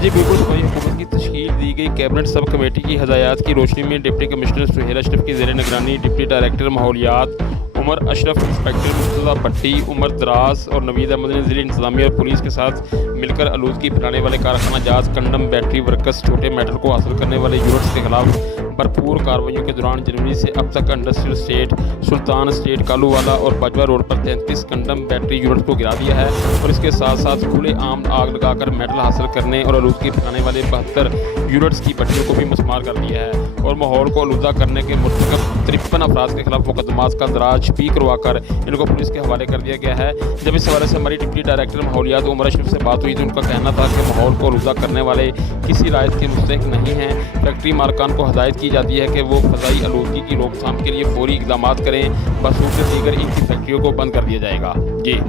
जी बिल्कुल, वही हुकूमत की तश्कील दी गई कैबिनेट सब कमेटी की हदायत की रोशनी में डिप्टी कमिश्नर सुहेल अशरफ की ज़ेर निगरानी deputy director माहौलियात Umar Ashraf, inspector Murtaza भट्टी, उमर दराज और नवीद अहमद ने ज़िली इंतज़ामिया और पुलिस के साथ मिलकर आलूदगी फैलाने वाले कारखाना जात कंडम बैटरी वर्कर्स छोटे मेटल को हासिल करने वाले यूनिट्स के खिलाफ भरपूर कार्रवाइयों के दौरान जनवरी से अब तक इंडस्ट्रियल स्टेट, सुल्तान स्टेट, कालूवाला और बाजवा रोड पर 33 कंडम बैटरी यूनिट को गिरा दिया है और इसके साथ साथ खुले आम आग लगाकर मेटल हासिल करने और आलूदगी फैलाने वाले 72 यूनिट्स की भट्टियों को भी मस्मार कर दिया है और माहौल को आलूदा करने के मुर्तकब 53 अफराद के खिलाफ मुकदमात का दराज भी करवाकर इनको पुलिस के हवाले कर दिया गया है। जब इस हवाले से हमारी डिप्टी डायरेक्टर माहौलियात उमर अशरफ से बात हुई तो उनका कहना था कि माहौल को आलूदा करने वाले किसी रायत के मुस्तहिक नहीं हैं। फैक्ट्री मालकान को हदायत की जाती है कि वो फ़ज़ाई आलूदगी की रोकथाम के लिए फौरी इक़दामात करें, बसूरत दीगर इनकी फैक्ट्रियों को बंद कर दिया जाएगा। जी।